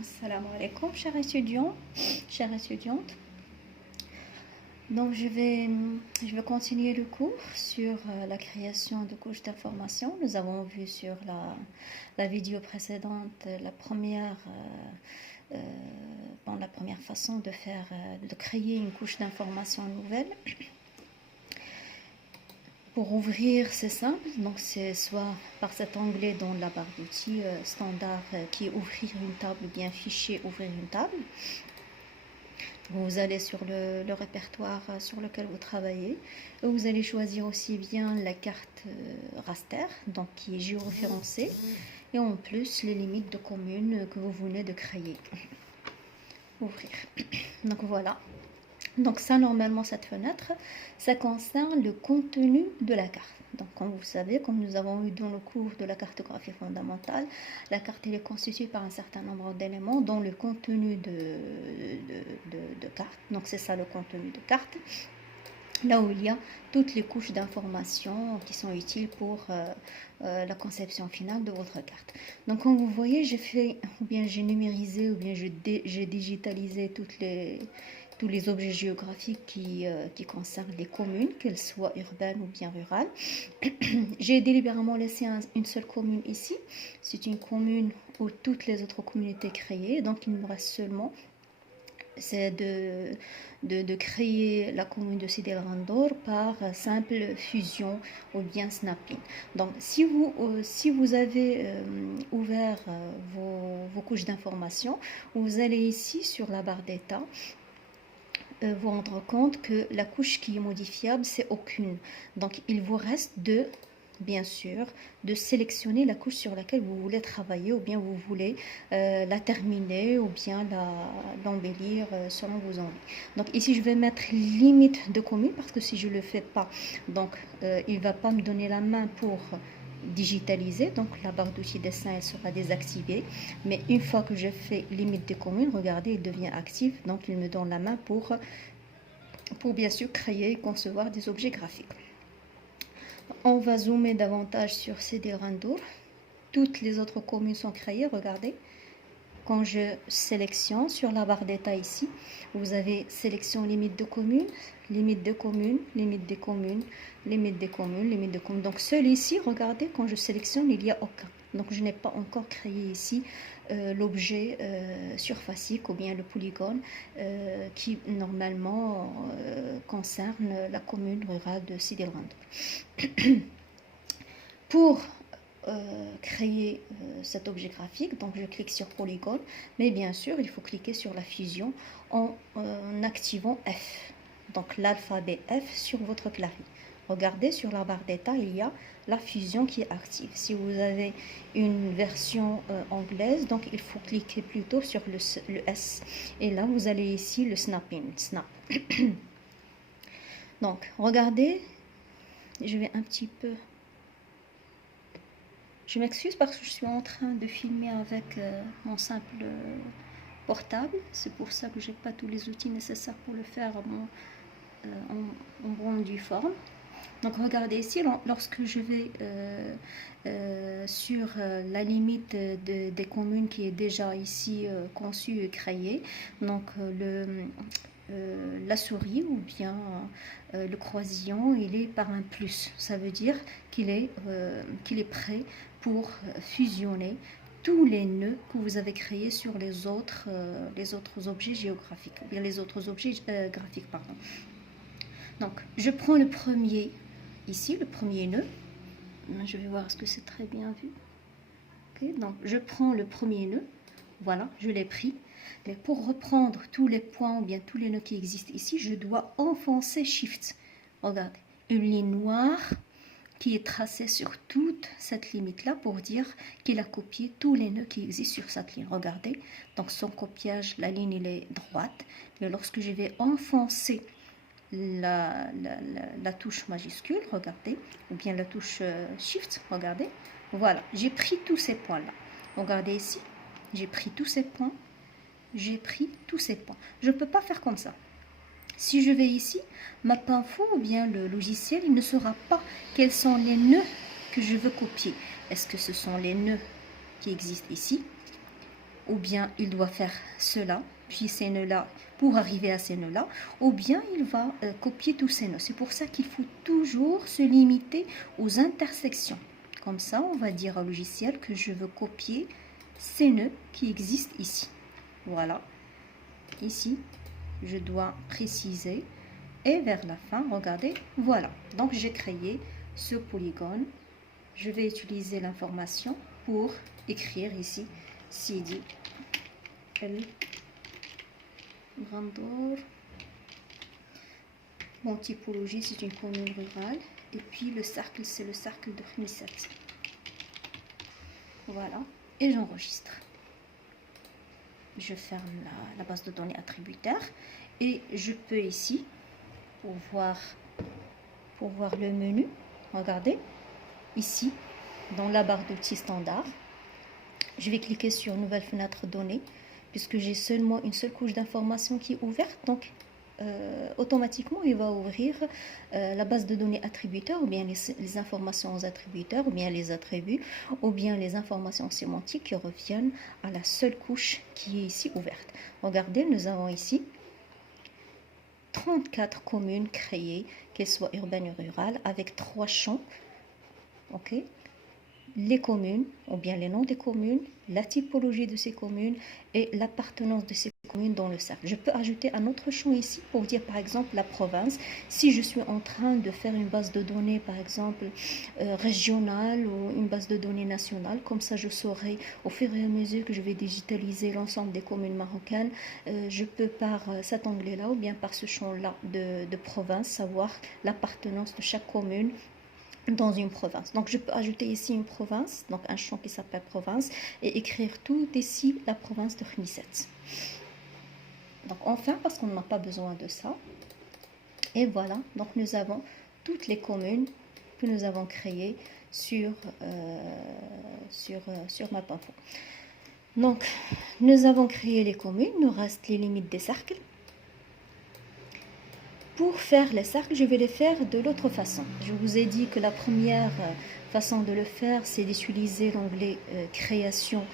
Assalamu alaikum, chers étudiants, chères étudiantes. Donc, je vais continuer le cours sur la création de couches d'information. Nous avons vu sur la vidéo précédente la première façon de créer une couche d'information nouvelle. Pour ouvrir, c'est simple, donc c'est soit par cet onglet dans la barre d'outils standard qui est ouvrir une table ou bien fichier ouvrir une table. Vous allez sur le répertoire sur lequel vous travaillez et vous allez choisir aussi bien la carte raster, donc qui est géoréférencée, et en plus les limites de communes que vous venez de créer. Ouvrir. Donc voilà. Donc ça, normalement, cette fenêtre, ça concerne le contenu de la carte. Donc comme vous savez, comme nous avons eu dans le cours de la cartographie fondamentale, la carte elle est constituée par un certain nombre d'éléments dont le contenu de carte. Donc c'est ça le contenu de carte. Là où il y a toutes les couches d'informations qui sont utiles pour la conception finale de votre carte. Donc comme vous voyez, j'ai numérisé ou bien j'ai digitalisé tous les objets géographiques qui concernent les communes, qu'elles soient urbaines ou bien rurales. J'ai délibérément laissé une seule commune ici. C'est une commune où toutes les autres communautés créées, donc il me reste seulement c'est de créer la commune de Sidi El Randour par simple fusion ou bien snapping. Donc si vous avez ouvert vos couches d'information, vous allez ici sur la barre d'état vous rendre compte que la couche qui est modifiable, c'est aucune. Donc il vous reste bien sûr, de sélectionner la couche sur laquelle vous voulez travailler ou bien vous voulez la terminer ou bien l'embellir selon vos envies. Donc ici, je vais mettre limite de commune parce que si je ne le fais pas, donc il ne va pas me donner la main pour digitaliser. Donc la barre d'outils dessin, elle sera désactivée. Mais une fois que je fais limite de commune, regardez, il devient actif. Donc il me donne la main pour bien sûr créer et concevoir des objets graphiques. On va zoomer davantage sur Sidi El Randour. Toutes les autres communes sont créées, regardez. Quand je sélectionne sur la barre d'état ici, vous avez sélection limite de communes, limite de communes, limite des communes, limite des communes, limite de communes. Donc seul ici, regardez, quand je sélectionne, il n'y a aucun. Donc je n'ai pas encore créé ici l'objet surfacique ou bien le polygone qui normalement concerne la commune rurale de Sidi El Randour. Pour créer cet objet graphique, donc je clique sur polygone, mais bien sûr il faut cliquer sur la fusion en activant F, donc l'alphabet F sur votre clavier. Regardez sur la barre d'état, il y a la fusion qui est active. Si vous avez une version anglaise, donc il faut cliquer plutôt sur le S. Et là, vous allez ici le snapping, snap. Donc, regardez, je vais un petit peu... Je m'excuse parce que je suis en train de filmer avec mon simple portable. C'est pour ça que je n'ai pas tous les outils nécessaires pour le faire en rendu forme. Donc regardez ici, lorsque je vais sur la limite des communes qui est déjà ici conçue et créée, donc la souris ou bien le croisillon, il est par un plus. Ça veut dire qu'il est prêt pour fusionner tous les nœuds que vous avez créés sur les autres objets géographiques, ou bien les autres objets graphiques, pardon. Donc, je prends le premier, ici, le premier nœud. Je vais voir, est-ce que c'est très bien vu. Okay, donc, je prends le premier nœud. Voilà, je l'ai pris. Mais pour reprendre tous les points ou bien tous les nœuds qui existent ici, je dois enfoncer Shift. Regardez, une ligne noire qui est tracée sur toute cette limite-là pour dire qu'il a copié tous les nœuds qui existent sur cette ligne. Regardez, donc son copiage, la ligne elle est droite. Mais lorsque je vais enfoncer la touche majuscule, regardez, ou bien la touche Shift, regardez. Voilà, j'ai pris tous ces points-là. Regardez ici, j'ai pris tous ces points. J'ai pris tous ces points. Je ne peux pas faire comme ça. Si je vais ici, Mapinfo ou bien le logiciel, il ne saura pas quels sont les nœuds que je veux copier. Est-ce que ce sont les nœuds qui existent ici ou bien il doit faire cela, puis ces nœuds-là, pour arriver à ces nœuds-là, ou bien il va copier tous ces nœuds. C'est pour ça qu'il faut toujours se limiter aux intersections. Comme ça, on va dire au logiciel que je veux copier ces nœuds qui existent ici. Voilà. Ici, je dois préciser. Et vers la fin, regardez, voilà. Donc, j'ai créé ce polygone. Je vais utiliser l'information pour écrire ici CD L grandeur. Mon typologie, c'est une commune rurale. Et puis le cercle, c'est le cercle de Khmissat. Voilà. Et j'enregistre. Je ferme la base de données attributaire. Et je peux ici, pour voir le menu, regardez, ici, dans la barre d'outils standard, je vais cliquer sur nouvelle fenêtre données, puisque j'ai seulement une seule couche d'information qui est ouverte, donc automatiquement il va ouvrir la base de données attributeurs, ou bien les informations aux attributeurs, ou bien les attributs, ou bien les informations sémantiques qui reviennent à la seule couche qui est ici ouverte. Regardez, nous avons ici 34 communes créées, qu'elles soient urbaines ou rurales, avec 3 champs. Ok, les communes, ou bien les noms des communes, la typologie de ces communes et l'appartenance de ces communes dans le cercle. Je peux ajouter un autre champ ici pour dire par exemple la province. Si je suis en train de faire une base de données par exemple régionale ou une base de données nationale, comme ça je saurai au fur et à mesure que je vais digitaliser l'ensemble des communes marocaines, je peux par cet onglet-là ou bien par ce champ-là de province savoir l'appartenance de chaque commune dans une province. Donc je peux ajouter ici une province, donc un champ qui s'appelle province, et écrire tout ici la province de Khmissat. Donc enfin, parce qu'on n'a pas besoin de ça. Et voilà, donc nous avons toutes les communes que nous avons créées sur MapInfo. Donc nous avons créé les communes, nous reste les limites des cercles. Pour faire les cercles, je vais les faire de l'autre façon. Je vous ai dit que la première façon de le faire, c'est d'utiliser l'onglet création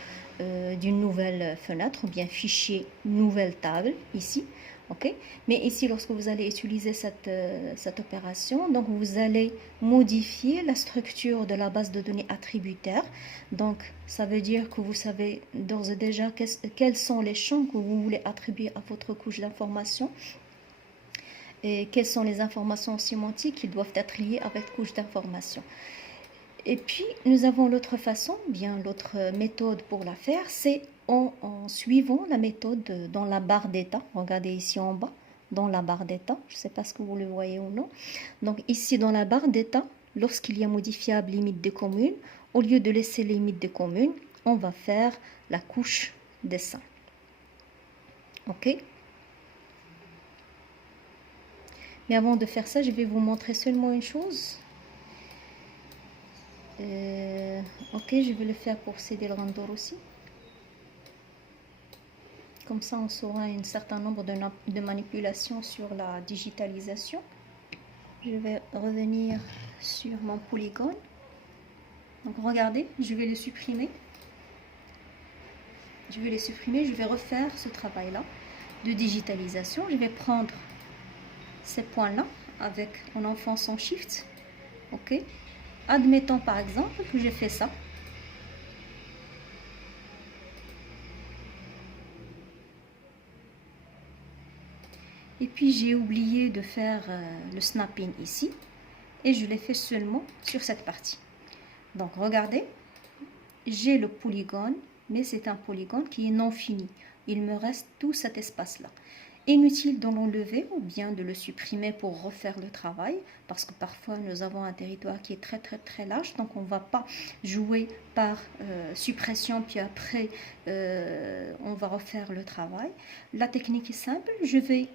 d'une nouvelle fenêtre ou bien fichier nouvelle table ici. Okay. Mais ici, lorsque vous allez utiliser cette opération, donc vous allez modifier la structure de la base de données attributaire. Donc, ça veut dire que vous savez d'ores et déjà quels sont les champs que vous voulez attribuer à votre couche d'information. Et quelles sont les informations sémantiques qui doivent être liées avec couche d'information. Et puis, nous avons l'autre façon, bien l'autre méthode pour la faire, c'est en suivant la méthode dans la barre d'état. Regardez ici en bas, dans la barre d'état. Je ne sais pas ce que vous le voyez ou non. Donc ici, dans la barre d'état, lorsqu'il y a modifiable limite des communes, au lieu de laisser les limites des communes, on va faire la couche dessin. OK? Mais avant de faire ça, je vais vous montrer seulement une chose. Ok, je vais le faire pour CD le render aussi. Comme ça, on saura un certain nombre de manipulations sur la digitalisation. Je vais revenir sur mon polygone. Donc, regardez, je vais le supprimer. Je vais les supprimer. Je vais refaire ce travail-là de digitalisation. Je vais prendre ces points-là en enfonçant Shift. Ok. Admettons par exemple que j'ai fait ça. Et puis j'ai oublié de faire le snapping ici. Et je l'ai fait seulement sur cette partie. Donc regardez, j'ai le polygone, mais c'est un polygone qui est non fini. Il me reste tout cet espace-là. Inutile de l'enlever ou bien de le supprimer pour refaire le travail, parce que parfois nous avons un territoire qui est très large, donc on ne va pas jouer par suppression puis après on va refaire le travail. La technique est simple, je vais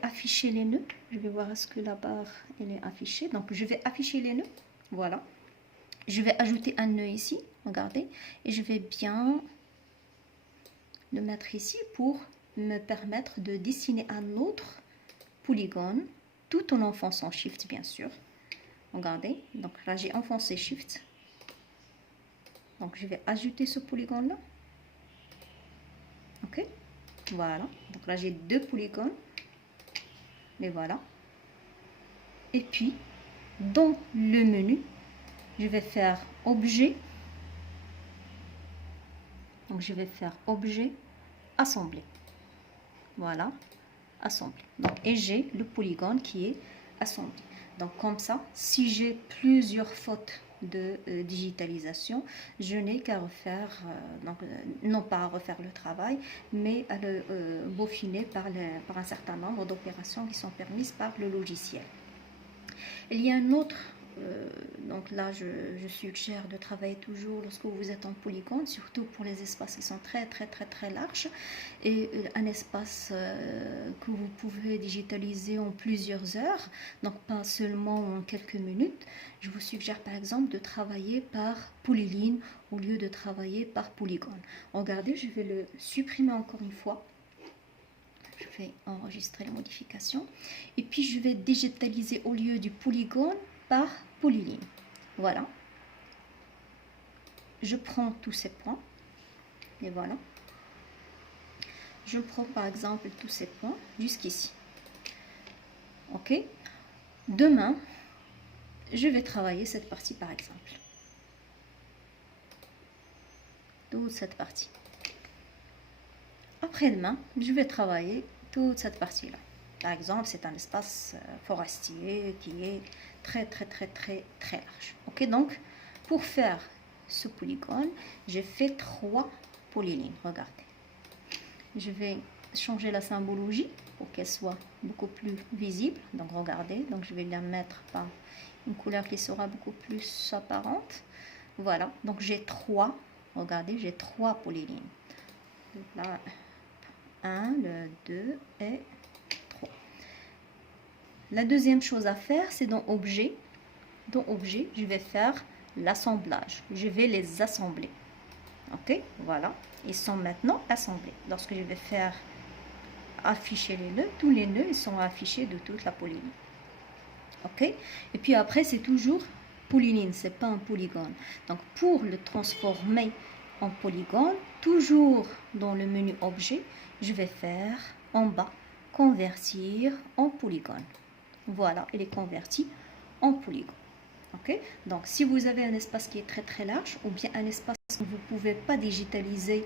afficher les nœuds, je vais voir est-ce que la barre elle est affichée, donc je vais afficher les nœuds, voilà. Je vais ajouter un nœud ici, regardez, et je vais bien le mettre ici pour me permettre de dessiner un autre polygone tout en enfonçant Shift bien sûr. Regardez, donc là j'ai enfoncé Shift. Donc je vais ajouter ce polygone là. Ok, voilà. Donc là, j'ai 2 polygones. Et voilà. Et puis, dans le menu, je vais faire objet. Donc, je vais faire objet, assembler. Voilà, assembler. Donc, et j'ai le polygone qui est assemblé. Donc, comme ça, si j'ai plusieurs fautes de digitalisation, je n'ai qu'à refaire, non pas à refaire le travail, mais à le peaufiner par un certain nombre d'opérations qui sont permises par le logiciel. Il y a un autre, donc là je suggère de travailler toujours lorsque vous êtes en polygone, surtout pour les espaces qui sont très larges, et un espace que vous pouvez digitaliser en plusieurs heures, donc pas seulement en quelques minutes. Je vous suggère par exemple de travailler par polyline au lieu de travailler par polygone. Regardez, je vais le supprimer encore une fois. Je vais enregistrer les modifications et puis je vais digitaliser au lieu du polygone par polyline. Voilà, je prends tous ces points et voilà, je prends par exemple tous ces points jusqu'ici. Ok, demain je vais travailler cette partie par exemple, toute cette partie. Après-demain je vais travailler toute cette partie là. Par exemple, c'est un espace forestier qui est très large. Ok, donc pour faire ce polygone, j'ai fait 3 polylines. Regardez, je vais changer la symbologie pour qu'elle soit beaucoup plus visible. Donc regardez, donc je vais la mettre par une couleur qui sera beaucoup plus apparente. Voilà, donc j'ai 3. Regardez, j'ai 3 polylines. Là, 1, le 2 et 3. La deuxième chose à faire, c'est dans objet. Dans objet, je vais faire l'assemblage. Je vais les assembler. Ok, voilà. Ils sont maintenant assemblés. Lorsque je vais faire afficher les nœuds, tous les nœuds ils sont affichés de toute la polyline. Ok, et puis après, c'est toujours polyline, c'est pas un polygone. Donc, pour le transformer en polygone, toujours dans le menu objet, je vais faire en bas convertir en polygone. Voilà, il est converti en polygone. Ok, donc si vous avez un espace qui est très large ou bien un espace que vous ne pouvez pas digitaliser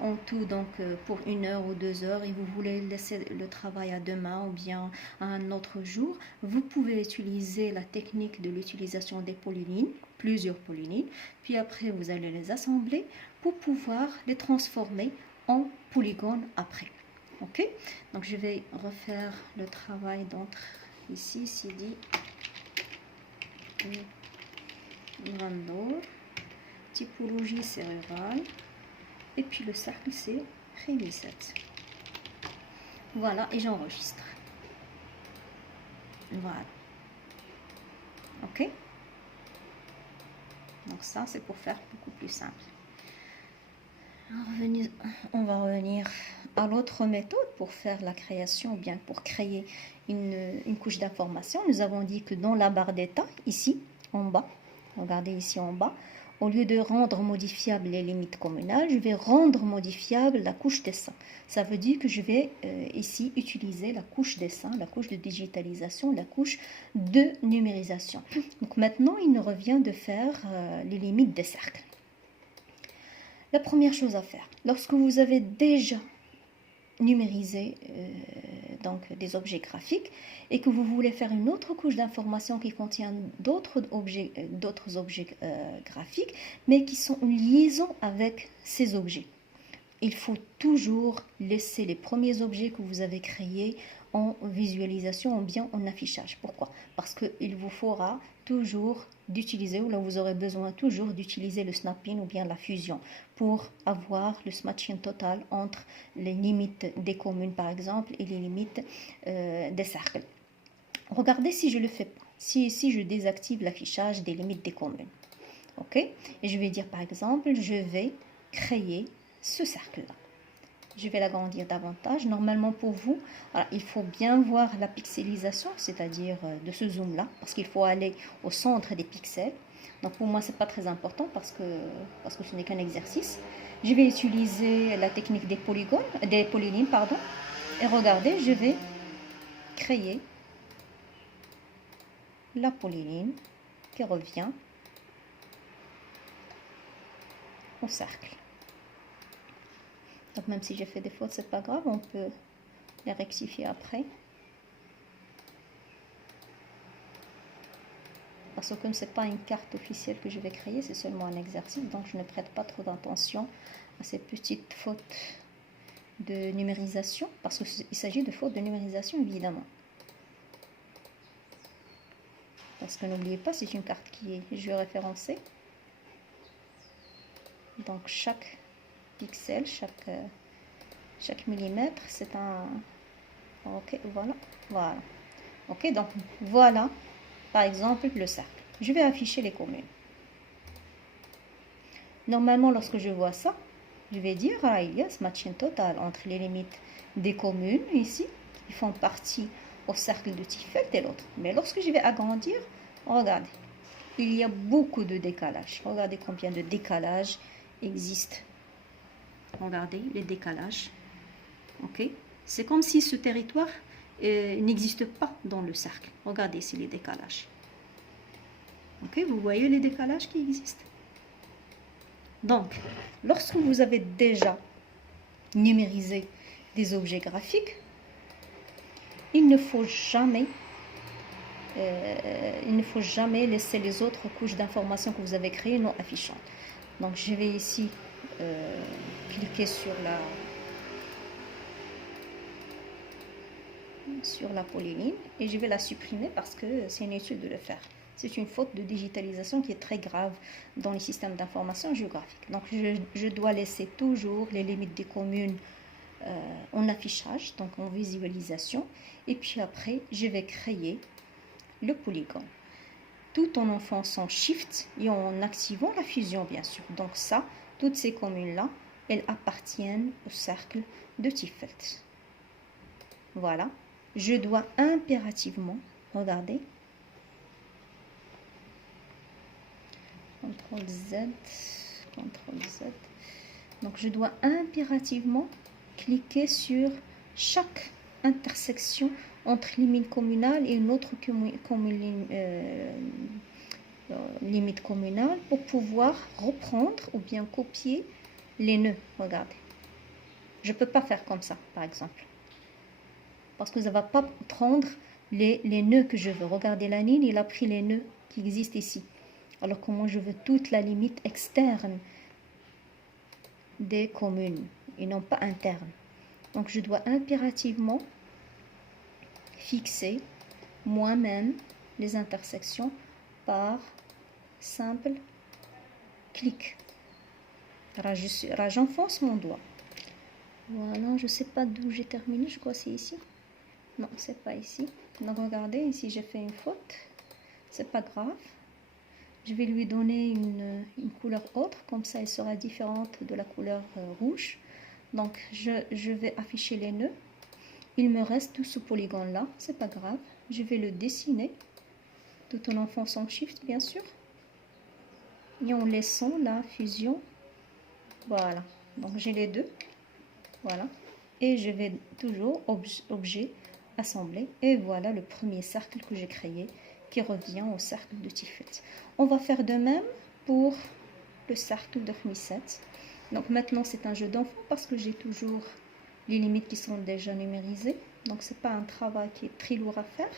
en tout, donc pour 1 heure ou 2 heures, et vous voulez laisser le travail à demain ou bien à un autre jour, vous pouvez utiliser la technique de l'utilisation des polylines, plusieurs polylines, puis après vous allez les assembler pour pouvoir les transformer en polygones après. Ok, donc je vais refaire le travail d'entre ici, dit grandeur, typologie cérébrale, et puis le cercle c'est reset. Voilà, et j'enregistre. Voilà. Ok, donc ça c'est pour faire beaucoup plus simple. On va revenir à l'autre méthode pour faire la création, ou bien pour créer une couche d'information. Nous avons dit que dans la barre d'état, ici en bas, regardez ici en bas, au lieu de rendre modifiable les limites communales, je vais rendre modifiable la couche dessin. Ça veut dire que je vais ici utiliser la couche dessin, la couche de digitalisation, la couche de numérisation. Donc maintenant, il nous revient de faire les limites des cercles. La première chose à faire, lorsque vous avez déjà numérisé donc des objets graphiques et que vous voulez faire une autre couche d'information qui contient d'autres objets graphiques, mais qui sont en liaison avec ces objets, il faut toujours laisser les premiers objets que vous avez créés en visualisation ou bien en affichage. Pourquoi? Parce qu'il vous faudra toujours d'utiliser, ou là vous aurez besoin toujours d'utiliser le snapping ou bien la fusion pour avoir le matching total entre les limites des communes par exemple et les limites des cercles. Regardez si je le fais pas, si je désactive l'affichage des limites des communes. Ok, et je vais dire par exemple, je vais créer ce cercle-là. Je vais l'agrandir davantage. Normalement pour vous, voilà, il faut bien voir la pixelisation, c'est-à-dire de ce zoom-là, parce qu'il faut aller au centre des pixels. Donc pour moi, c'est pas très important parce que ce n'est qu'un exercice. Je vais utiliser la technique des polygones, des polylignes, pardon. Et regardez, je vais créer la polyline qui revient au cercle. Donc même si j'ai fait des fautes, c'est pas grave, on peut les rectifier après. Parce que comme c'est pas une carte officielle que je vais créer, c'est seulement un exercice, donc je ne prête pas trop d'attention à ces petites fautes de numérisation, parce qu'il s'agit de fautes de numérisation évidemment. Parce que n'oubliez pas, c'est une carte qui est géoréférencée. Donc chaque pixel, chaque millimètre, c'est un... Ok, voilà. Ok, donc voilà, par exemple, le cercle. Je vais afficher les communes. Normalement, lorsque je vois ça, je vais dire, ah, il y a ce matching total entre les limites des communes ici, qui font partie au cercle de Tifelt et l'autre. Mais lorsque je vais agrandir, regardez, il y a beaucoup de décalage. Regardez combien de décalages existent. Regardez les décalages. Ok, c'est comme si ce territoire n'existe pas dans le cercle. Regardez ici les décalages. Ok, vous voyez les décalages qui existent. Donc, lorsque vous avez déjà numérisé des objets graphiques, il ne faut jamais laisser les autres couches d'informations que vous avez créées non affichantes. Donc, je vais ici cliquer sur la polyline et je vais la supprimer parce que c'est inutile de le faire. C'est une faute de digitalisation qui est très grave dans les systèmes d'information géographique. Donc je dois laisser toujours les limites des communes en affichage, donc en visualisation. Et puis après, je vais créer le polygone. Tout en enfonçant Shift et en activant la fusion, bien sûr. Donc ça, toutes ces communes-là, elles appartiennent au cercle de Tifelt. Voilà. Je dois impérativement, regardez, CTRL Z, CTRL Z. Donc je dois impérativement cliquer sur chaque intersection entre limite communale et une autre limite communale pour pouvoir reprendre ou bien copier les nœuds. Regardez. Je ne peux pas faire comme ça, par exemple. Parce que ça ne va pas prendre les nœuds que je veux. Regardez la ligne, il a pris les nœuds qui existent ici. Alors que moi, je veux toute la limite externe des communes et non pas interne. Donc, je dois impérativement fixer moi-même les intersections par simple clic. J'enfonce mon doigt. Voilà, je ne sais pas d'où j'ai terminé, je crois que c'est ici. Non, c'est pas ici. Donc regardez, ici j'ai fait une faute. C'est pas grave. Je vais lui donner une couleur autre, comme ça elle sera différente de la couleur rouge. Donc je vais afficher les nœuds. Il me reste tout ce polygone là, c'est pas grave. Je vais le dessiner tout en enfonçant Shift bien sûr. Et en laissant la fusion. Voilà. Donc j'ai les deux. Voilà. Et je vais toujours objet assembler. Et voilà le premier cercle que j'ai créé qui revient au cercle de Tifelt. On va faire de même pour le cercle de Khmisset. Donc maintenant c'est un jeu d'enfant parce que j'ai toujours les limites qui sont déjà numérisées. Donc c'est pas un travail qui est très lourd à faire.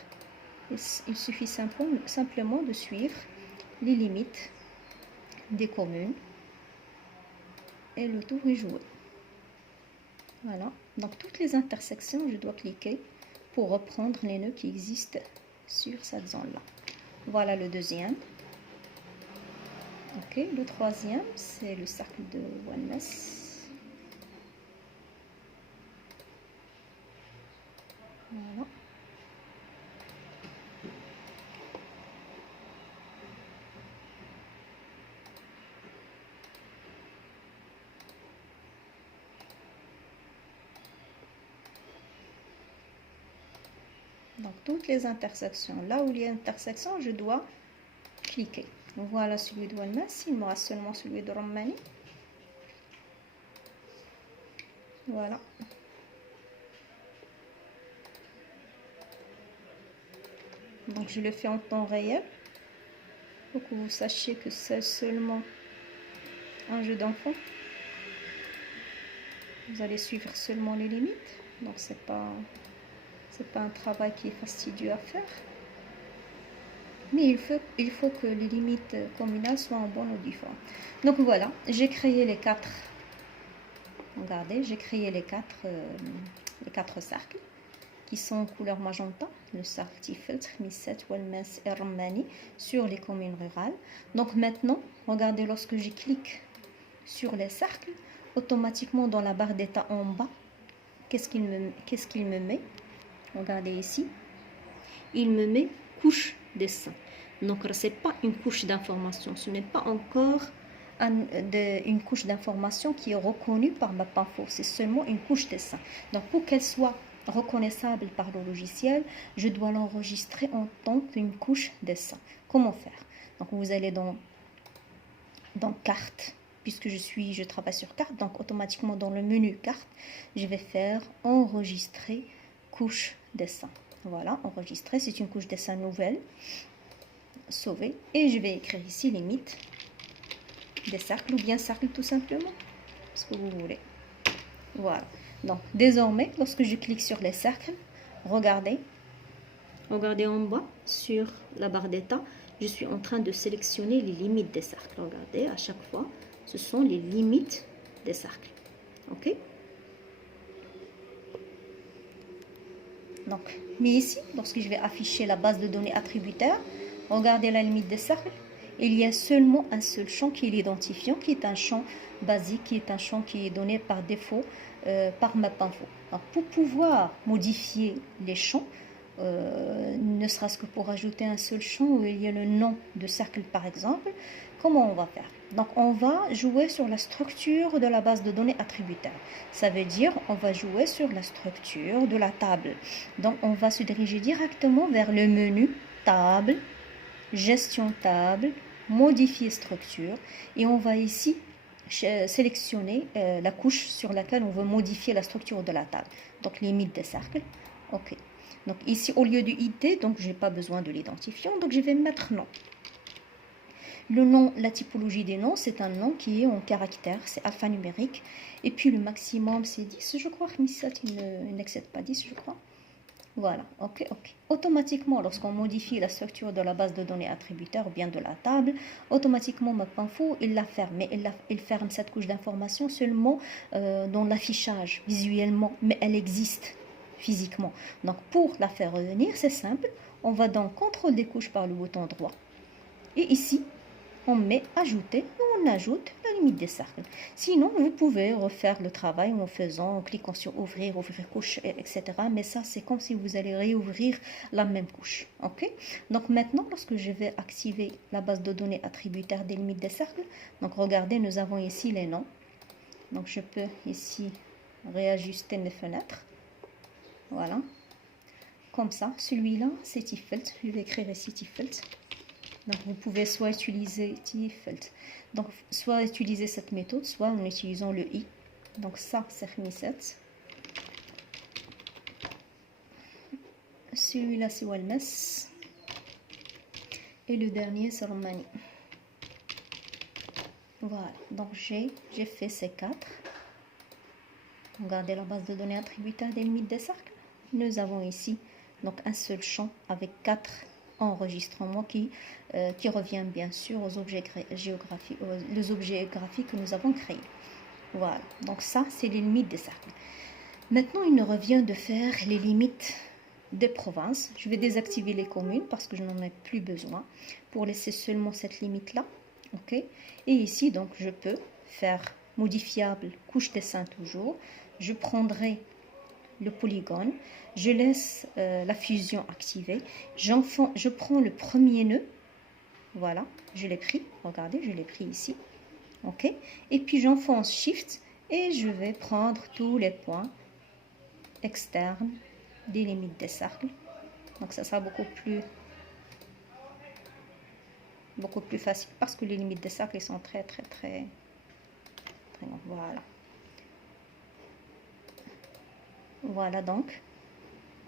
Il suffit simplement de suivre les limites des communes et le tour est joué. Voilà, donc toutes les intersections, je dois cliquer pour reprendre les nœuds qui existent sur cette zone-là. Voilà le deuxième. Ok, le troisième, c'est le cercle de Wanness. Voilà. Donc toutes les intersections, là où il y a intersection, je dois cliquer. Voilà celui de Walmas, il me reste seulement celui de Rommani. Voilà. Donc je le fais en temps réel pour que vous sachiez que c'est seulement un jeu d'enfant. Vous allez suivre seulement les limites. Donc c'est pas un travail qui est fastidieux à faire. Mais il faut que les limites communales soient en bonne ou due forme. Donc voilà, j'ai créé les 4. Regardez, j'ai créé les quatre cercles qui sont en couleur magenta, le cercle Tifelt, Khmisset, Walmas et Rommani sur les communes rurales. Donc maintenant, regardez, lorsque je clique sur les cercles, automatiquement dans la barre d'état en bas, qu'est-ce qu'il me met? Regardez ici, il me met couche dessin. Donc ce n'est pas une couche d'information, ce n'est pas encore une couche d'information qui est reconnue par Mapinfo, c'est seulement une couche dessin. Donc pour qu'elle soit reconnaissable par le logiciel, je dois l'enregistrer en tant qu'une couche dessin. Comment faire? Donc vous allez dans carte, puisque je travaille sur carte, donc automatiquement dans le menu carte, je vais faire enregistrer couche dessin. Voilà, enregistrer, c'est une couche dessin nouvelle, sauver, et je vais écrire ici limite des cercles ou bien cercle tout simplement, ce que vous voulez. Voilà, donc désormais, lorsque je clique sur les cercles, regardez en bas sur la barre d'état, je suis en train de sélectionner les limites des cercles. Regardez, à chaque fois, ce sont les limites des cercles. Ok? Donc, mais ici, lorsque je vais afficher la base de données attributaire, regardez la limite des cercles. Il y a seulement un seul champ qui est l'identifiant, qui est un champ basique, qui est un champ qui est donné par défaut par Mapinfo. Donc, pour pouvoir modifier les champs, ne serait-ce que pour ajouter un seul champ où il y a le nom de cercle par exemple, comment on va faire? Donc on va jouer sur la structure de la base de données attributaire. Ça veut dire on va jouer sur la structure de la table. Donc on va se diriger directement vers le menu table, gestion table, modifier structure, et on va ici sélectionner la couche sur laquelle on veut modifier la structure de la table. Donc limite des cercles. Ok. Donc ici, au lieu du ID, donc je n'ai pas besoin de l'identifiant, donc je vais mettre nom. Le nom, la typologie des noms, c'est un nom qui est en caractère, c'est alphanumérique. Et puis le maximum, c'est 10, je crois. Khmisset, il n'excède pas 10, je crois. Voilà, ok. Automatiquement, lorsqu'on modifie la structure de la base de données attributaire ou bien de la table, automatiquement, Mapinfo, il la ferme. Mais il ferme cette couche d'information seulement dans l'affichage, visuellement, mais elle existe physiquement. Donc pour la faire revenir, c'est simple, on va dans contrôle des couches par le bouton droit et ici on met ajouter et on ajoute la limite des cercles. Sinon vous pouvez refaire le travail en cliquant sur ouvrir couche, etc. Mais ça c'est comme si vous allez réouvrir la même couche. Ok, donc maintenant lorsque je vais activer la base de données attributaire des limites des cercles, donc regardez, nous avons ici les noms. Donc je peux ici réajuster mes fenêtres. Voilà, comme ça. Celui-là, c'est Tifelt. Je vais écrire ici Tifelt. Donc, vous pouvez soit utiliser Tifelt, donc soit utiliser cette méthode, soit en utilisant le i. Donc, ça, c'est Khmisset. Celui-là, c'est Walmas. Et le dernier, c'est Rommani. Voilà, donc j'ai fait ces 4. Regardez la base de données attributaire des limites des cercles. Nous avons ici donc un seul champ avec 4 enregistrements qui reviennent bien sûr aux objets géographiques, les objets graphiques que nous avons créés. Voilà, donc ça c'est les limites des cercles. Maintenant il nous revient de faire les limites des provinces. Je vais désactiver les communes parce que je n'en ai plus besoin pour laisser seulement cette limite là. Ok, et ici donc je peux faire modifiable couche dessin toujours. Je prendrai le polygone, je laisse la fusion activée, je prends le premier nœud, voilà, je l'ai pris, regardez, je l'ai pris ici, ok, et puis j'enfonce Shift et je vais prendre tous les points externes des limites des cercles, donc ça sera beaucoup plus beaucoup plus facile parce que les limites des cercles sont très longues. Voilà. Voilà donc.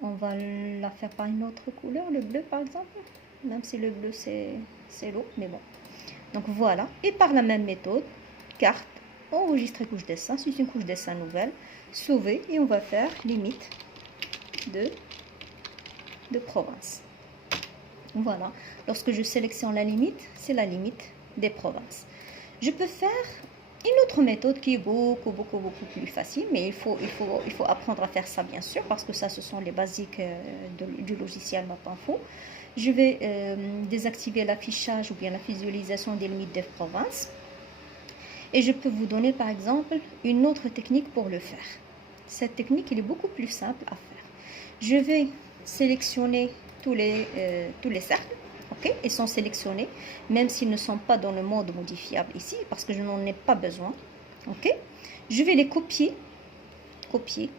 On va la faire par une autre couleur, le bleu par exemple. Même si le bleu c'est l'eau, mais bon. Donc voilà. Et par la même méthode, carte, enregistrer couche dessin. C'est une couche dessin nouvelle. Sauver et on va faire limite de province. Voilà. Lorsque je sélectionne la limite, c'est la limite des provinces. Je peux faire une autre méthode qui est beaucoup plus facile, mais il faut apprendre à faire ça bien sûr, parce que ça, ce sont les basiques du logiciel MapInfo. Je vais désactiver l'affichage ou bien la visualisation des limites des provinces. Et je peux vous donner par exemple une autre technique pour le faire. Cette technique, elle est beaucoup plus simple à faire. Je vais sélectionner tous les cercles. Okay, ils sont sélectionnés, même s'ils ne sont pas dans le mode modifiable ici, parce que je n'en ai pas besoin. Ok, je vais les copier,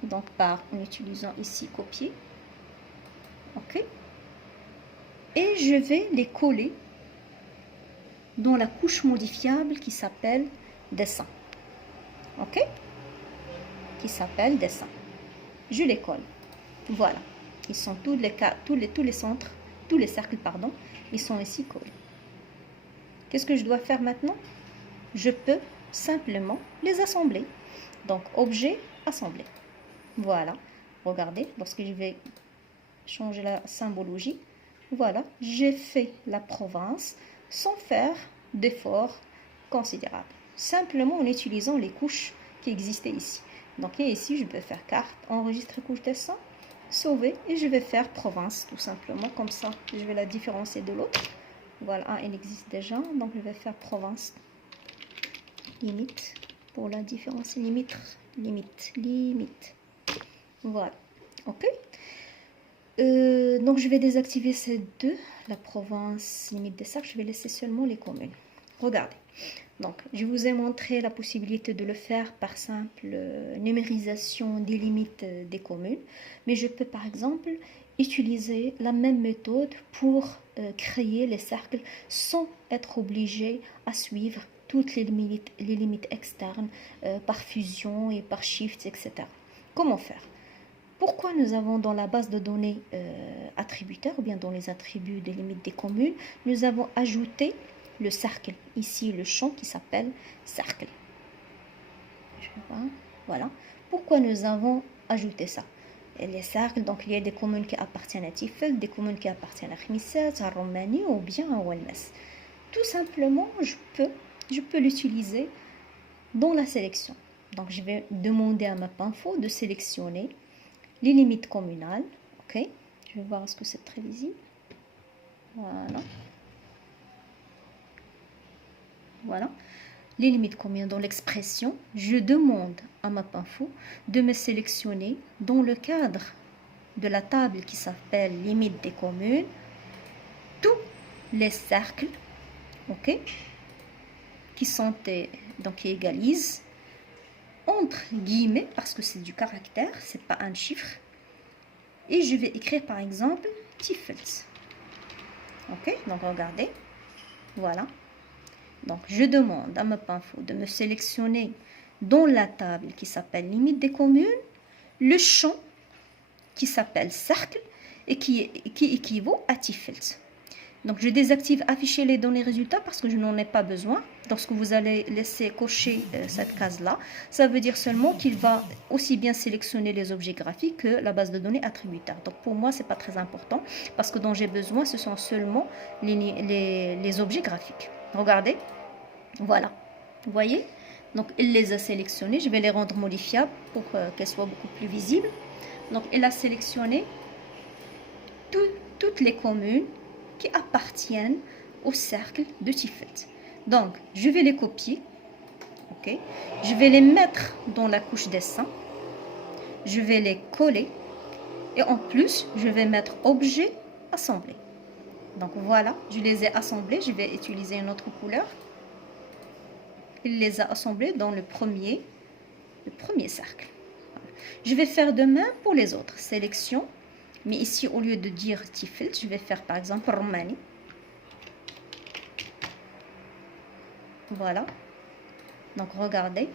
donc en utilisant ici copier. Ok, et je vais les coller dans la couche modifiable qui s'appelle dessin. Ok, qui s'appelle dessin. Je les colle. Voilà, ils sont tous les centres, tous les cercles, pardon, ils sont ici collés. Qu'est-ce que je dois faire maintenant? Je peux simplement les assembler. Donc, objet, assembler. Voilà. Regardez, lorsque je vais changer la symbologie, voilà, j'ai fait la province sans faire d'effort considérable. Simplement en utilisant les couches qui existaient ici. Donc, ici, je peux faire carte, enregistrer couche dessin, sauver et je vais faire province tout simplement. Comme ça, je vais la différencier de l'autre. Voilà, elle existe déjà, donc je vais faire province limite pour la différence limite. Voilà, ok. Donc je vais désactiver ces deux, la province limite des cercles, je vais laisser seulement les communes. Regardez, donc je vous ai montré la possibilité de le faire par simple numérisation des limites des communes, mais je peux par exemple utiliser la même méthode pour créer les cercles sans être obligé à suivre toutes les limites externes par fusion et par shift, etc. Comment faire? Pourquoi nous avons dans la base de données attributaire ou bien dans les attributs des limites des communes, nous avons ajouté le cercle, ici le champ qui s'appelle cercle. Je vais voir. Voilà. Pourquoi nous avons ajouté ça? Et les cercles, donc il y a des communes qui appartiennent à Tifel, des communes qui appartiennent à Khmissat, à Roumanie ou bien à Walmes. Tout simplement, je peux l'utiliser dans la sélection. Donc je vais demander à MapInfo de sélectionner les limites communales. Ok, je vais voir est-ce que c'est très visible. Voilà. Voilà. Les limites communales dans l'expression, je demande à MapInfo de me sélectionner dans le cadre de la table qui s'appelle limite des communes tous les cercles, ok, qui égalisent entre guillemets parce que c'est du caractère, c'est pas un chiffre, et je vais écrire par exemple Tifels. Ok, donc regardez, voilà. Donc, je demande à MapInfo de me sélectionner dans la table qui s'appelle limite des communes, le champ qui s'appelle cercle et qui équivaut à Tifels. Donc, je désactive afficher les données résultats parce que je n'en ai pas besoin. Lorsque vous allez laisser cocher cette case-là, ça veut dire seulement qu'il va aussi bien sélectionner les objets graphiques que la base de données attributaire. Donc, pour moi, ce n'est pas très important parce que dont j'ai besoin, ce sont seulement les objets graphiques. Regardez. Voilà, vous voyez? Donc, il les a sélectionnés. Je vais les rendre modifiables pour qu'elles soient beaucoup plus visibles. Donc, il a sélectionné toutes les communes qui appartiennent au cercle de Tifel. Donc, je vais les copier. Ok, je vais les mettre dans la couche dessin. Je vais les coller. Et en plus, je vais mettre objet assemblé. Donc, voilà, je les ai assemblés. Je vais utiliser une autre couleur. Il les a assemblés dans le premier cercle. Je vais faire de même pour les autres. Sélection. Mais ici, au lieu de dire Tifel, je vais faire par exemple Roumanie. Voilà. Donc regardez,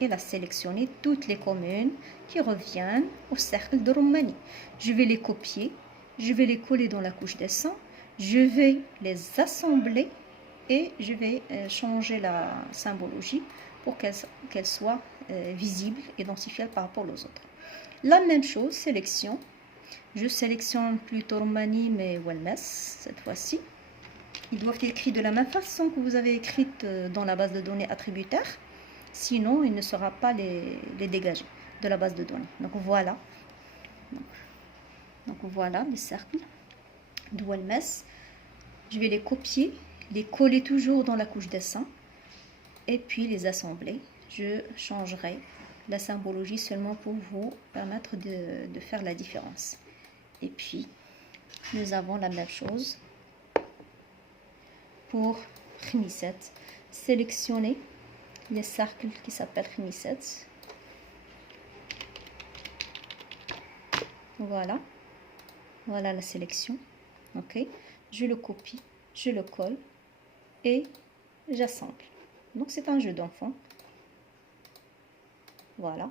il a sélectionné toutes les communes qui reviennent au cercle de Roumanie. Je vais les copier, je vais les coller dans la couche dessin, je vais les assembler et je vais changer la symbologie pour qu'elle soit visible, identifiable par rapport aux autres. La même chose, sélection. Je sélectionne plutôt Roumanie, mais Welmes cette fois-ci. Ils doivent être écrits de la même façon que vous avez écrit dans la base de données attributaire. Sinon, il ne saura pas les dégager de la base de données. Donc voilà. Donc voilà les cercles de Welmes. Je vais les copier, les coller toujours dans la couche dessin et puis les assembler. Je changerai la symbologie seulement pour vous permettre de faire la différence. Et puis, nous avons la même chose pour Khmisset. Sélectionnez les cercles qui s'appellent Khmisset. Voilà. Voilà la sélection. Ok. Je le copie, je le colle et j'assemble. Donc c'est un jeu d'enfant. Voilà.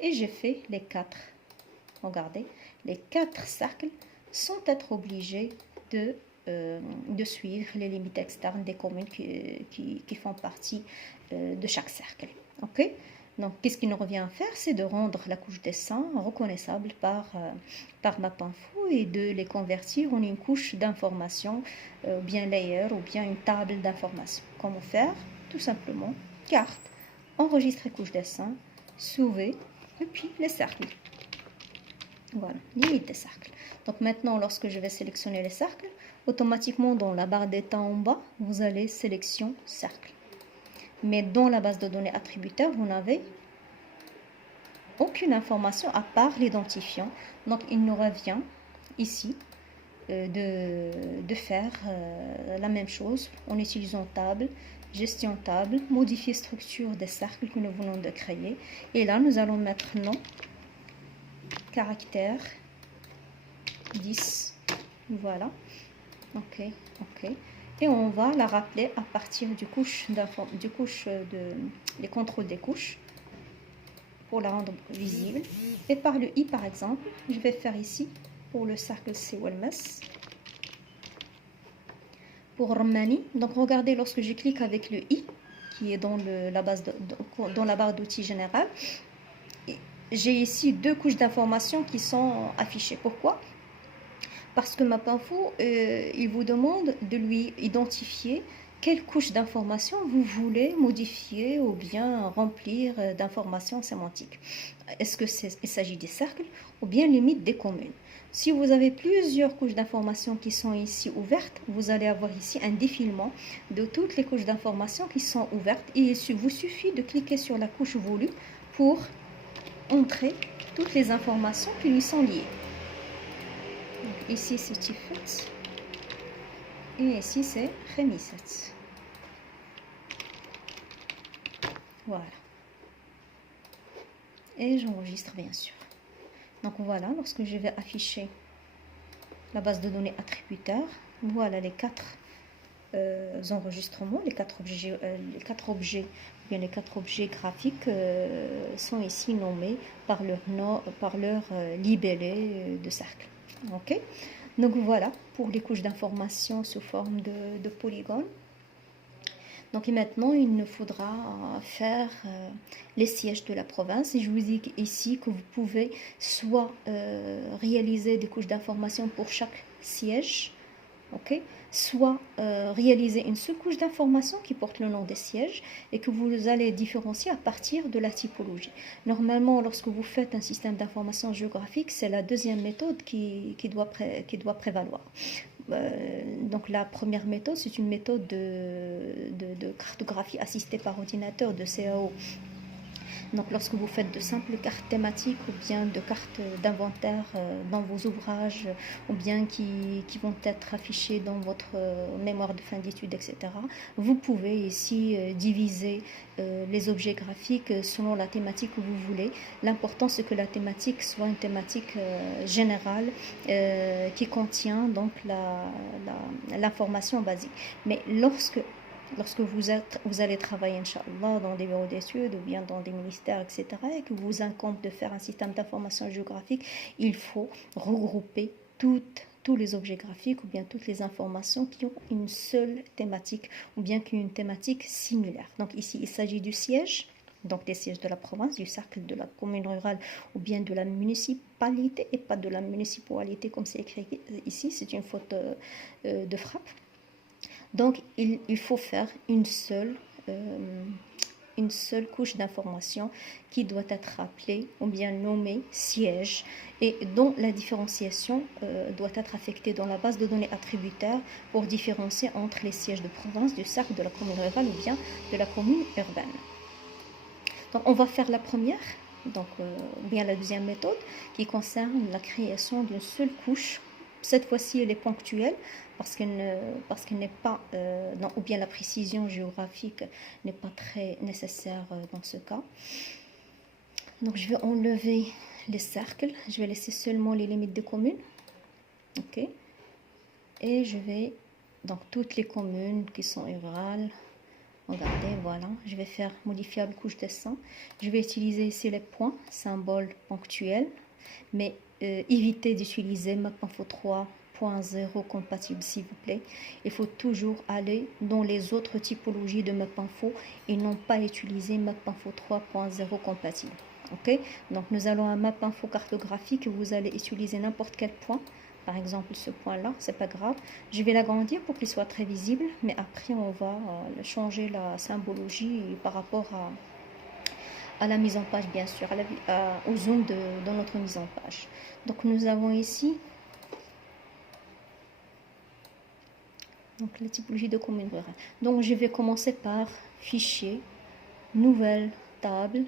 Et j'ai fait les 4. Regardez, les 4 cercles sans être obligés de suivre les limites externes des communes qui font partie de chaque cercle. Ok. Donc, qu'est-ce qu'il nous revient à faire? C'est de rendre la couche dessin reconnaissable par MapInfo et de les convertir en une couche d'information, ou bien layer, ou bien une table d'information. Comment faire? Tout simplement, carte, enregistrer couche dessin, sauver, et puis les cercles. Voilà, limite des cercles. Donc maintenant, lorsque je vais sélectionner les cercles, automatiquement dans la barre d'état en bas, vous allez sélection cercle. Mais dans la base de données attributaire, vous n'avez aucune information à part l'identifiant. Donc il nous revient ici de faire la même chose en utilisant table, gestion table, modifier structure des cercles que nous venons de créer. Et là, nous allons mettre nom, caractère 10. Voilà. Ok, ok. Et on va la rappeler à partir du les contrôles des couches pour la rendre visible. Et par le i, par exemple, je vais faire ici pour le cercle C Welmes. Pour Roumanie, donc regardez, lorsque je clique avec le i qui est dans dans la barre d'outils générale, j'ai ici 2 couches d'informations qui sont affichées. Pourquoi? Parce que MapInfo, il vous demande de lui identifier quelle couche d'informations vous voulez modifier ou bien remplir d'informations sémantiques. Est-ce qu'il s'agit des cercles ou bien limite des communes? Si vous avez plusieurs couches d'informations qui sont ici ouvertes, vous allez avoir ici un défilement de toutes les couches d'informations qui sont ouvertes. Et il vous suffit de cliquer sur la couche voulue pour entrer toutes les informations qui lui sont liées. Donc ici c'est Tifet et ici c'est Khmisset. Voilà. Et j'enregistre bien sûr. Donc voilà, lorsque je vais afficher la base de données attributaire, voilà les 4 enregistrements, les 4 objets, bien les 4 objets graphiques sont ici nommés par leur nom, par leur libellé de cercle. Ok, donc voilà pour les couches d'information sous forme de polygones. Donc maintenant, il nous faudra faire les sièges de la province. Et je vous dis ici que vous pouvez soit réaliser des couches d'information pour chaque siège, ok, soit réaliser une seule couche d'information qui porte le nom des sièges et que vous allez différencier à partir de la typologie. Normalement, lorsque vous faites un système d'information géographique, c'est la deuxième méthode qui doit prévaloir. Donc la première méthode, c'est une méthode de cartographie assistée par ordinateur, de CAO. Donc lorsque vous faites de simples cartes thématiques ou bien de cartes d'inventaire dans vos ouvrages ou bien qui vont être affichées dans votre mémoire de fin d'études, etc., vous pouvez ici diviser les objets graphiques selon la thématique que vous voulez. L'important, c'est que la thématique soit une thématique générale qui contient donc l'information basique. Mais lorsque lorsque vous allez travailler, Inch'Allah, dans des bureaux d'études ou bien dans des ministères, etc., et que vous incombe de faire un système d'information géographique, il faut regrouper tous les objets graphiques ou bien toutes les informations qui ont une seule thématique ou bien qui ont une thématique similaire. Donc ici, il s'agit du siège, donc des sièges de la province, du cercle de la commune rurale ou bien de la municipalité et pas de la municipalité comme c'est écrit ici, c'est une faute de frappe. Donc, il faut faire une seule couche d'information qui doit être appelée ou bien nommée siège et dont la différenciation doit être affectée dans la base de données attributaire pour différencier entre les sièges de province, du cercle, de la commune rurale ou bien de la commune urbaine. Donc, on va faire la première, donc bien la deuxième méthode qui concerne la création d'une seule couche. Cette fois-ci, elle est ponctuelle parce qu'elle n'est pas, ou bien la précision géographique n'est pas très nécessaire dans ce cas. Donc, je vais enlever les cercles. Je vais laisser seulement les limites des communes. OK. Et je vais, donc, toutes les communes qui sont rurales. Regardez, voilà. Je vais faire modifiable couche dessin. Je vais utiliser ici les points, symboles ponctuels. Mais évitez d'utiliser MapInfo 3.0 compatible, s'il vous plaît. Il faut toujours aller dans les autres typologies de MapInfo et non pas utiliser MapInfo 3.0 compatible. Ok, donc nous allons à MapInfo cartographique et vous allez utiliser n'importe quel point. Par exemple, ce point-là, c'est pas grave. Je vais l'agrandir pour qu'il soit très visible, mais après on va changer la symbologie par rapport à la mise en page, bien sûr, au zoom dans notre mise en page. Donc nous avons ici donc la typologie de commune rurale. Donc je vais commencer par fichier, nouvelle table,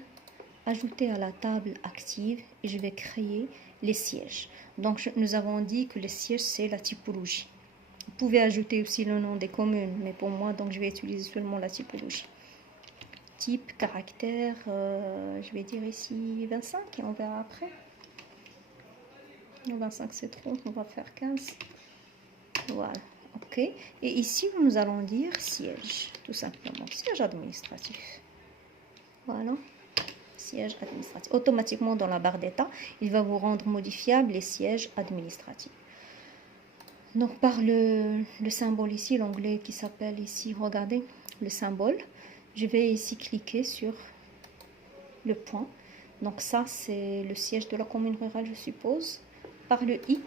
ajouter à la table active et je vais créer les sièges. Donc nous avons dit que les sièges c'est la typologie. Vous pouvez ajouter aussi le nom des communes, mais pour moi donc je vais utiliser seulement la typologie. Type, caractère, je vais dire ici 25 et on verra après. 25 c'est trop, on va faire 15. Voilà, ok. Et ici nous allons dire siège, tout simplement, siège administratif. Voilà, siège administratif. Automatiquement dans la barre d'état, il va vous rendre modifiable les sièges administratifs. Donc par le symbole ici, l'onglet qui s'appelle ici, regardez, le symbole. Je vais ici cliquer sur le point. Donc ça, c'est le siège de la commune rurale, je suppose. Par le i,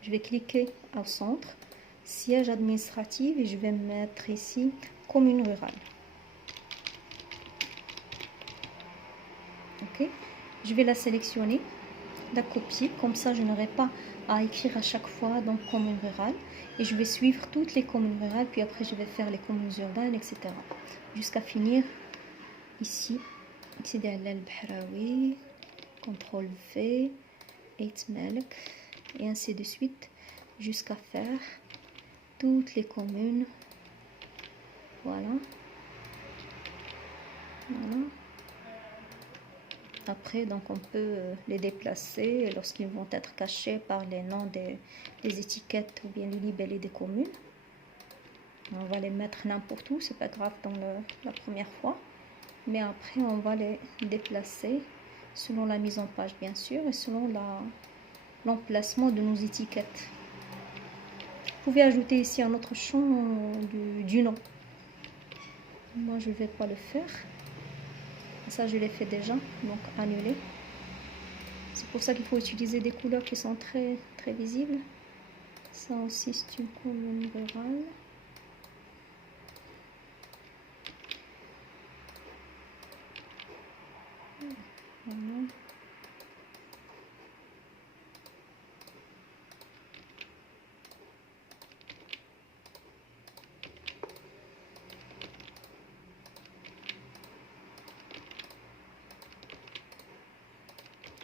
je vais cliquer au centre, siège administratif, et je vais mettre ici commune rurale. Ok, je vais la sélectionner, la copier, comme ça je n'aurai pas à écrire à chaque fois donc commune rurale. Et je vais suivre toutes les communes rurales, puis après je vais faire les communes urbaines, etc. Jusqu'à finir ici. Sidi Allal Bahraoui, CTRL V, 8 Malek, et ainsi de suite, jusqu'à faire toutes les communes. Voilà. Voilà. Après, donc, on peut les déplacer lorsqu'ils vont être cachés par les noms des étiquettes ou bien les libellés des communes. On va les mettre n'importe où, c'est pas grave dans la première fois. Mais après, on va les déplacer selon la mise en page, bien sûr, et selon l'emplacement de nos étiquettes. Vous pouvez ajouter ici un autre champ du nom. Moi, je ne vais pas le faire. Ça, je l'ai fait déjà, donc annuler. C'est pour ça qu'il faut utiliser des couleurs qui sont très, très visibles. Ça aussi, c'est une commune rurale. Voilà.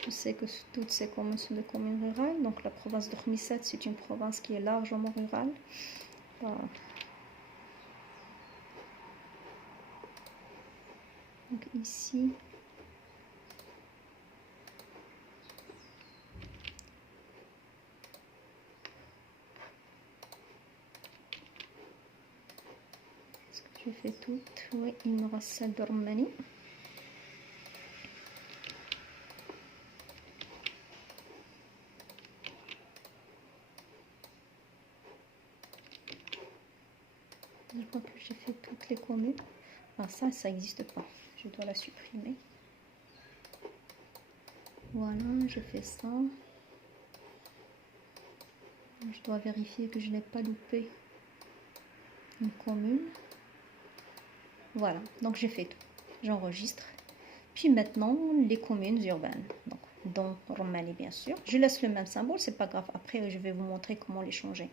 Je sais que toutes ces communes sont des communes rurales. Donc la province de Khmissat, c'est une province qui est largement rurale. Voilà. Donc ici, Je fais toutes. Oui, il me reste celle de Roumanie. Je crois que j'ai fait toutes les communes. Ah, ça n'existe pas. Je dois la supprimer. Voilà, je fais ça. Je dois vérifier que je n'ai pas loupé une commune. Voilà, donc j'ai fait tout. J'enregistre. Puis maintenant, les communes urbaines. Donc, dans Roumanie, bien sûr. Je laisse le même symbole, c'est pas grave. Après, je vais vous montrer comment les changer.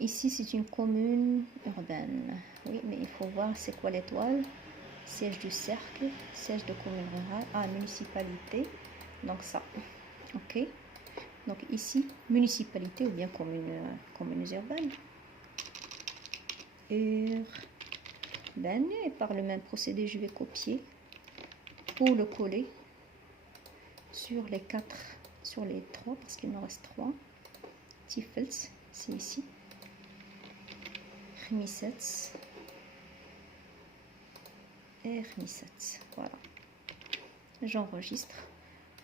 Ici, c'est une commune urbaine. Oui, mais il faut voir c'est quoi l'étoile. Siège du cercle, siège de commune rurale. Ah, municipalité. Donc ça. Ok. Donc ici, municipalité ou bien communes urbaines. Urbaine. Et par le même procédé, je vais copier pour le coller sur les 3, parce qu'il me reste 3. Tifels, c'est ici. Khmisets. Et Khmisets. Voilà. J'enregistre.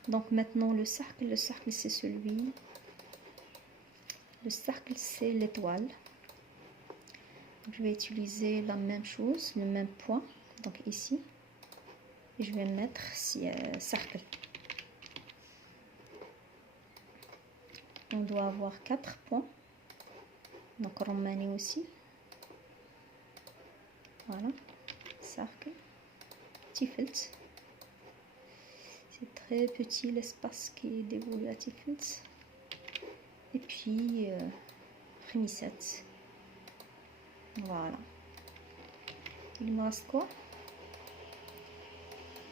Donc maintenant le cercle c'est celui. Le cercle c'est l'étoile. Je vais utiliser la même chose, le même point. Donc ici, je vais mettre cercle. On doit avoir 4 points. Donc Roumanie aussi. Voilà. Cercle. Tifels. C'est très petit l'espace qui est dévolu à Tifels. Et puis Khmisets. Voilà. Il me reste quoi?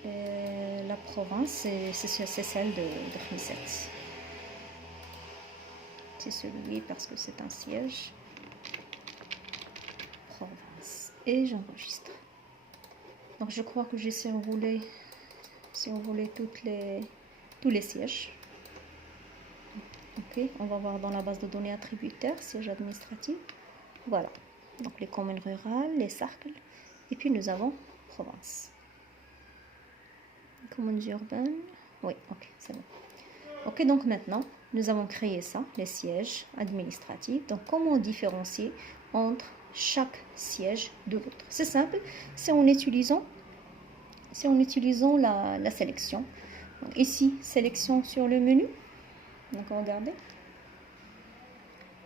La province, c'est celle de Khmisets. C'est celui parce que c'est un siège. Province. Et j'enregistre. Donc je crois que j'ai survolé tous les sièges. Ok, on va voir dans la base de données attributaires, siège administratif. Voilà. Donc les communes rurales, les cercles. Et puis nous avons province. Communes urbaines. Oui, ok, c'est bon. Ok, donc maintenant, nous avons créé ça, les sièges administratifs. Donc comment différencier entre chaque siège de l'autre? C'est simple, c'est en utilisant la sélection. Donc ici, sélection sur le menu. Donc regardez.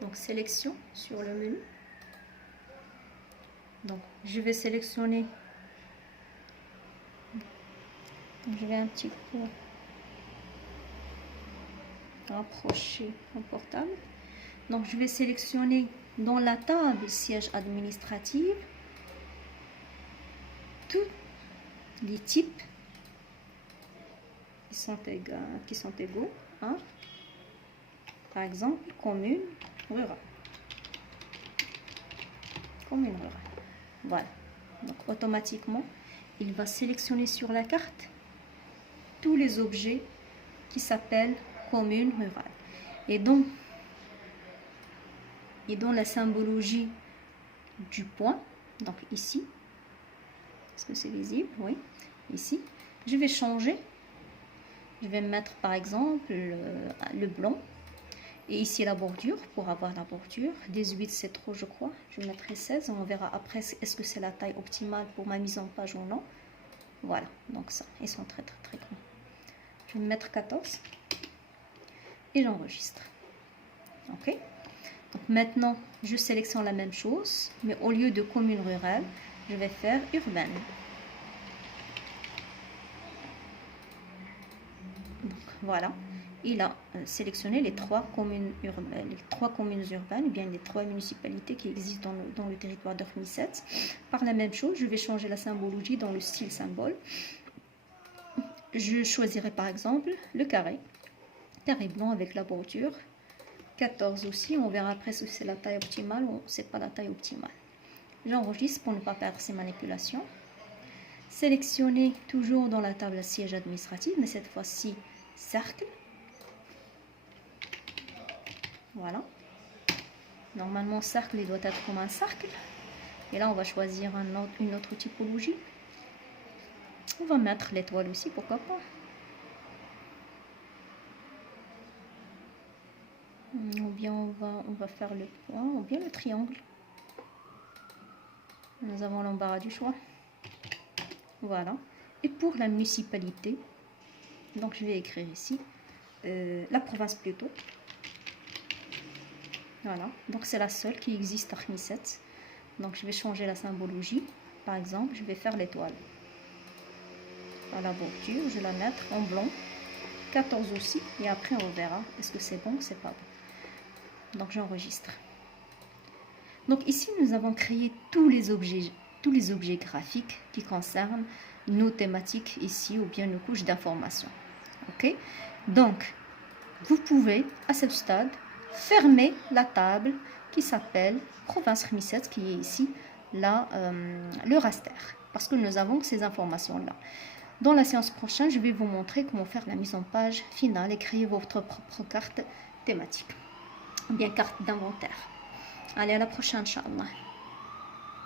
Donc sélection sur le menu. Donc je vais sélectionner. Donc, je vais un petit peu rapprocher mon portable. Donc je vais sélectionner dans la table siège administratif tous les types qui sont égaux à, par exemple, commune rurale. Commune rurale. Voilà. Donc automatiquement, il va sélectionner sur la carte tous les objets qui s'appellent commune rurale. Et dans la symbologie du point, donc ici, est-ce que c'est visible? Oui, ici, je vais changer. Je vais mettre par exemple le blanc. Et ici la bordure, pour avoir la bordure. 18 c'est trop je crois. Je mettrai 16. On verra après est-ce que c'est la taille optimale pour ma mise en page ou non. Voilà, donc ça, ils sont très très très grands. Je vais mettre 14. Et j'enregistre. Ok. Donc maintenant, je sélectionne la même chose. Mais au lieu de commune rurale, je vais faire urbaine. Donc voilà. Il a sélectionné les 3 communes urbaines, bien les 3 municipalités qui existent dans le territoire de Khmisets. Par la même chose, je vais changer la symbologie dans le style symbole. Je choisirai par exemple le carré blanc avec la bordure. 14 aussi, on verra après si c'est la taille optimale ou c'est pas la taille optimale. J'enregistre pour ne pas perdre ces manipulations. Sélectionner toujours dans la table siège administratif, mais cette fois-ci cercle. Voilà. Normalement, cercle, il doit être comme un cercle. Et là, on va choisir une autre typologie. On va mettre l'étoile aussi, pourquoi pas. Ou bien on va faire le point, ou bien le triangle. Nous avons l'embarras du choix. Voilà. Et pour la municipalité, donc je vais écrire ici, la province plutôt. Voilà. Donc c'est la seule qui existe à Khmisset. Donc je vais changer la symbologie. Par exemple, je vais faire l'étoile. À la bordure, je vais la mettre en blanc. 14 aussi. Et après on verra est-ce que c'est bon ou c'est pas bon. Donc j'enregistre. Donc ici nous avons créé tous les objets graphiques qui concernent nos thématiques ici ou bien nos couches d'information. Ok? Donc vous pouvez à ce stade fermer la table qui s'appelle Province Khmisset, qui est ici le raster, parce que nous avons ces informations là. Dans la séance prochaine, je vais vous montrer comment faire la mise en page finale et créer votre propre carte thématique, ou bien carte d'inventaire. Allez, à la prochaine, Inch'Allah.